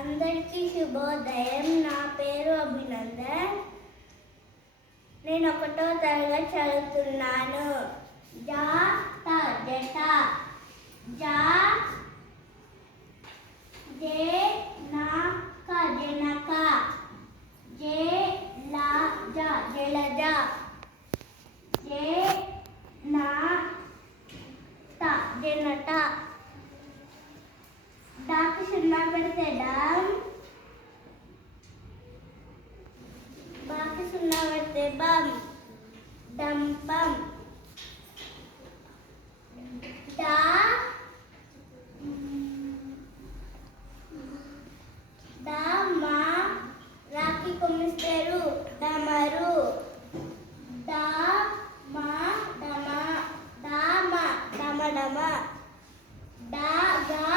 అందరికీ శుభోదయం. నా పేరు అభినందన్. నేను ఒకటో తరగతి చదువుతున్నాను. జా త జట జా జే నా క జనక జే లా జ జలజ జే. నా త జనట down. బాకి సున్నా పెడితే బం డంపం. డా. డా మా. రాకి కొమ్మిస్తారు. డమరు డా మా. డమ డామ డమ డమ డా గా.